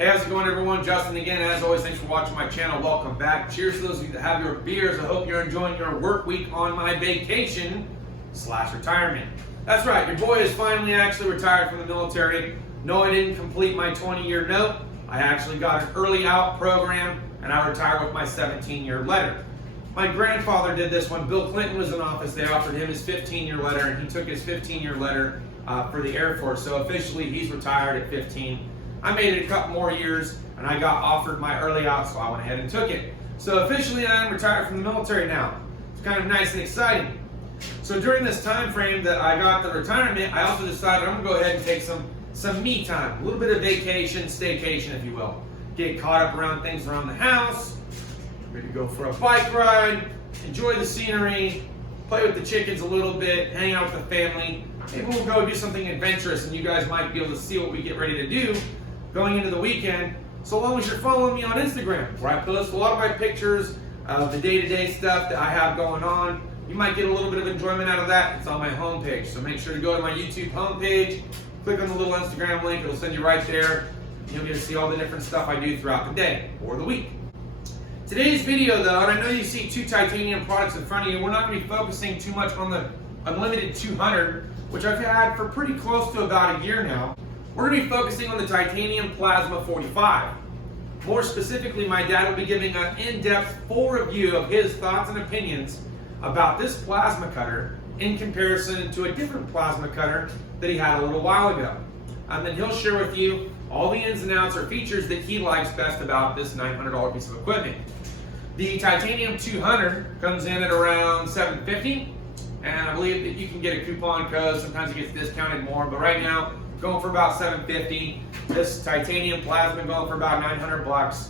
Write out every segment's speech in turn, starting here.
Hey, how's it going, everyone? Justin again. As always, thanks for watching my channel. Welcome back. Cheers to those of you that have your beers. I hope you're enjoying your work week on my vacation / retirement. That's right, your boy is finally actually retired from the military. No, I didn't complete my 20-year note. I actually got an early out program, and I retired with my 17-year letter. My grandfather did this when Bill Clinton was in office. They offered him his 15-year letter, and he took his 15-year letter for the Air Force. So officially, he's retired at 15. I made it a couple more years, and I got offered my early out, so I went ahead and took it. So officially, I am retired from the military now. It's kind of nice and exciting. So during this time frame that I got the retirement, I also decided I'm gonna go ahead and take some me time, a little bit of vacation, staycation, if you will. Get caught up around things around the house, maybe go for a bike ride, enjoy the scenery, play with the chickens a little bit, hang out with the family. Maybe we'll go do something adventurous, and you guys might be able to see what we get ready to do going into the weekend, so long as you're following me on Instagram, where I post a lot of my pictures of the day-to-day stuff that I have going on. You might get a little bit of enjoyment out of that. It's on my homepage, so make sure to go to my YouTube homepage, click on the little Instagram link, it'll send you right there. You'll get to see all the different stuff I do throughout the day or the week. Today's video though, and I know you see two titanium products in front of you, we're not going to be focusing too much on the Unlimited 200, which I've had for pretty close to about a year now. We're going to be focusing on the Titanium Plasma 45. More specifically, my dad will be giving an in-depth full review of his thoughts and opinions about this plasma cutter in comparison to a different plasma cutter that he had a little while ago. And then he'll share with you all the ins and outs or features that he likes best about this $900 piece of equipment. The Titanium 200 comes in at around $750, and I believe that you can get a coupon code. Sometimes it gets discounted more, but right now, going for about $750. This titanium plasma going for about $900.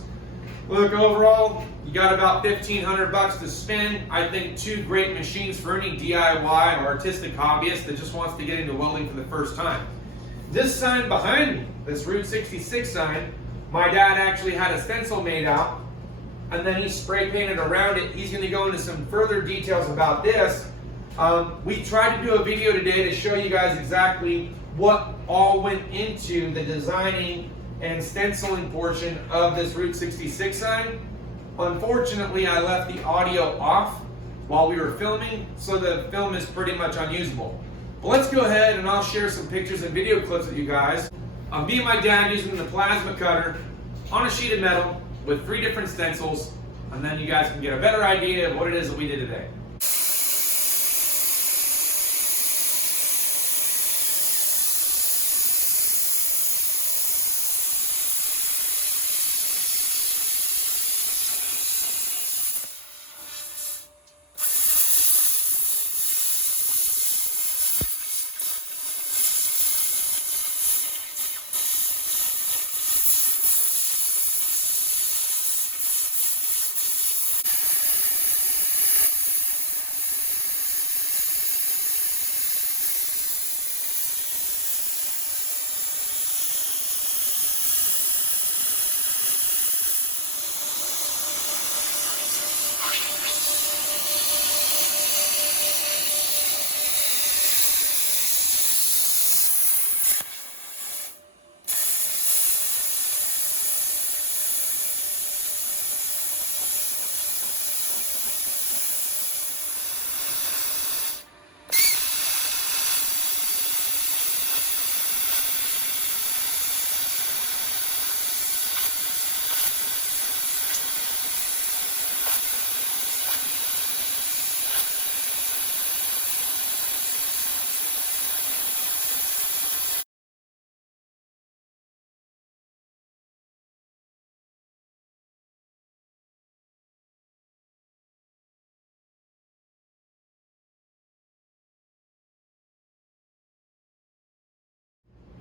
Look, overall, you got about $1,500 to spend. I think two great machines for any DIY or artistic hobbyist that just wants to get into welding for the first time. This sign behind me, this Route 66 sign, my dad actually had a stencil made out, and then he spray painted around it. He's going to go into some further details about this. We tried to do a video today to show you guys exactly what all went into the designing and stenciling portion of this Route 66 sign. Unfortunately, I left the audio off while we were filming, so the film is pretty much unusable. But let's go ahead and I'll share some pictures and video clips with you guys. I'm being my dad using the plasma cutter on a sheet of metal with 3 different stencils, and then you guys can get a better idea of what it is that we did today.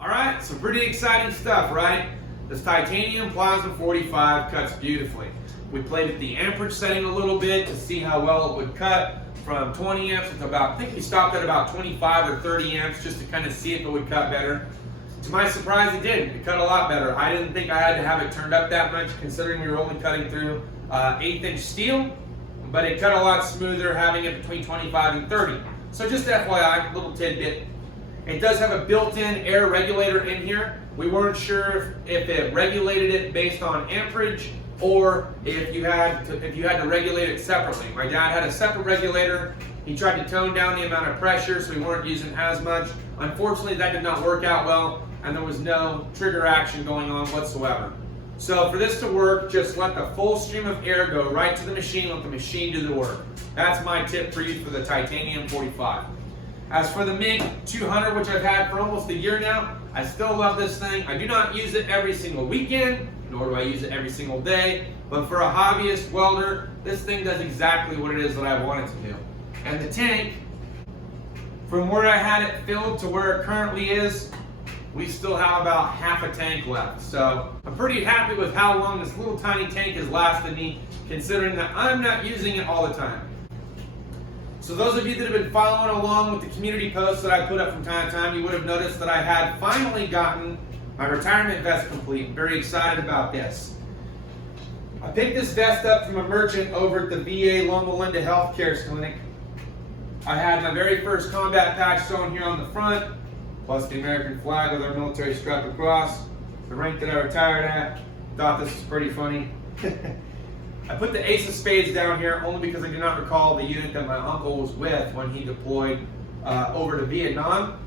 Alright, so pretty exciting stuff, right? This Titanium Plasma 45 cuts beautifully. We played at the amperage setting a little bit to see how well it would cut from 20 amps to about, I think we stopped at about 25 or 30 amps just to kind of see if it would cut better. To my surprise, it did. It cut a lot better. I didn't think I had to have it turned up that much considering we were only cutting through 1/8" steel, but it cut a lot smoother having it between 25 and 30. So just FYI, little tidbit. It does have a built-in air regulator in here. we weren't sure if it regulated it based on amperage or if you had to regulate it separately. My dad had a separate regulator. He tried to tone down the amount of pressure so we weren't using as much. Unfortunately, that did not work out well, and there was no trigger action going on whatsoever. So for this to work, just let the full stream of air go right to the machine, let the machine do the work. That's my tip for you for the Titanium 45. As for the MiG 200, which I've had for almost a year now, I still love this thing. I do not use it every single weekend, nor do I use it every single day, but for a hobbyist welder, this thing does exactly what it is that I want it to do. And the tank, from where I had it filled to where it currently is, we still have about half a tank left. So I'm pretty happy with how long this little tiny tank has lasted me, considering that I'm not using it all the time. So those of you that have been following along with the community posts that I put up from time to time, you would have noticed that I had finally gotten my retirement vest complete. I'm very excited about this. I picked this vest up from a merchant over at the VA Loma Linda Healthcare Clinic. I had my very first combat patch sewn here on the front, plus the American flag with our military stripe across, the rank that I retired at. Thought this was pretty funny. I put the Ace of Spades down here only because I do not recall the unit that my uncle was with when he deployed over to Vietnam.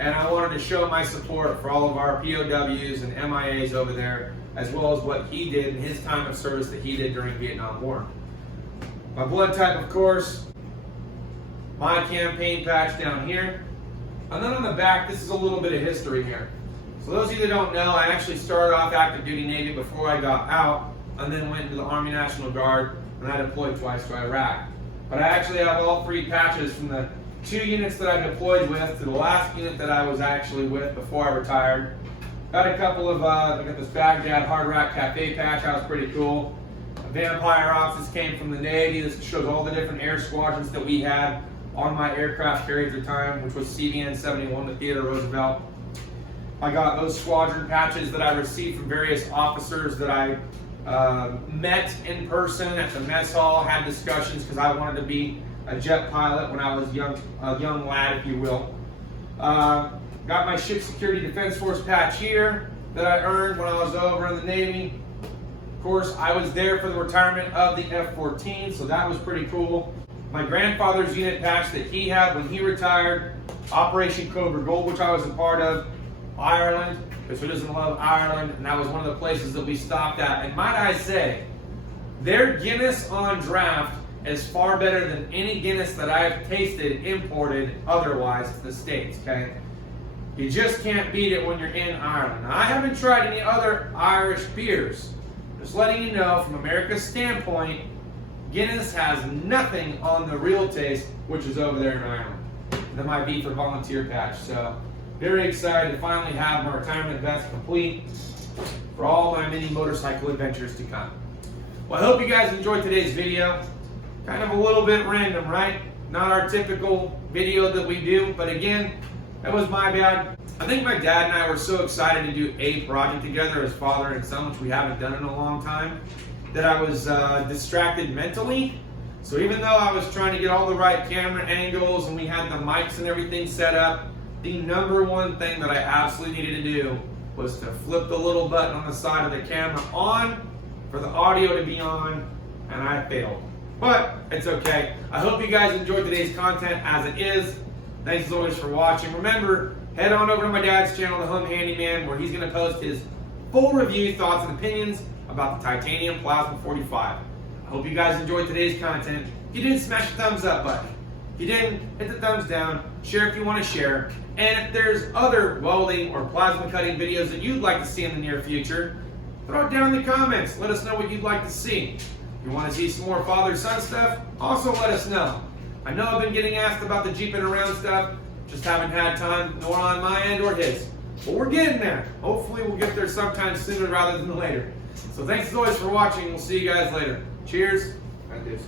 And I wanted to show my support for all of our POWs and MIAs over there, as well as what he did in his time of service that he did during the Vietnam War. My blood type, of course, my campaign patch down here. And then on the back, this is a little bit of history here. So those of you that don't know, I actually started off active duty Navy before I got out, and then went into the Army National Guard, and I deployed twice to Iraq. But I actually have all 3 patches from the 2 units that I deployed with to the last unit that I was actually with before I retired. Got a couple of, I got this Baghdad Hard Rock Cafe patch, that was pretty cool. Vampire Ops, this came from the Navy. This shows all the different air squadrons that we had on my aircraft carrier at the time, which was CVN-71, the Theodore Roosevelt. I got those squadron patches that I received from various officers that I met in person at the mess hall, had discussions because I wanted to be a jet pilot when I was a young lad, if you will. Got my Ship Security Defense Force patch here that I earned when I was over in the Navy. Of course, I was there for the retirement of the F-14, so that was pretty cool. My grandfather's unit patch that he had when he retired, Operation Cobra Gold, which I was a part of, Ireland, because who doesn't love Ireland? And that was one of the places that we stopped at. And might I say, their Guinness on draft is far better than any Guinness that I've tasted imported otherwise to the States, okay? You just can't beat it when you're in Ireland. Now, I haven't tried any other Irish beers. Just letting you know, from America's standpoint, Guinness has nothing on the real taste, which is over there in Ireland. That might be for volunteer patch. So, very excited to finally have my retirement vest complete for all my mini motorcycle adventures to come. Well, I hope you guys enjoyed today's video. Kind of a little bit random, right? Not our typical video that we do, but again, that was my bad. I think my dad and I were so excited to do a project together as father and son, which we haven't done in a long time, that I was distracted mentally. So even though I was trying to get all the right camera angles and we had the mics and everything set up, the number one thing that I absolutely needed to do was to flip the little button on the side of the camera on for the audio to be on, and I failed. But it's okay. I hope you guys enjoyed today's content as it is. Thanks as always for watching. Remember, head on over to my dad's channel, The Home Handyman, where he's going to post his full review, thoughts, and opinions about the Titanium Plasma 45. I hope you guys enjoyed today's content. If you did, smash the thumbs up button. If you didn't, hit the thumbs down. Share if you want to share. And if there's other welding or plasma cutting videos that you'd like to see in the near future, throw it down in the comments. Let us know what you'd like to see. If you want to see some more father-son stuff, also let us know. I know I've been getting asked about the Jeeping around stuff, just haven't had time, nor on my end or his. But we're getting there. Hopefully we'll get there sometime sooner rather than later. So thanks as always for watching. We'll see you guys later. Cheers and deuces.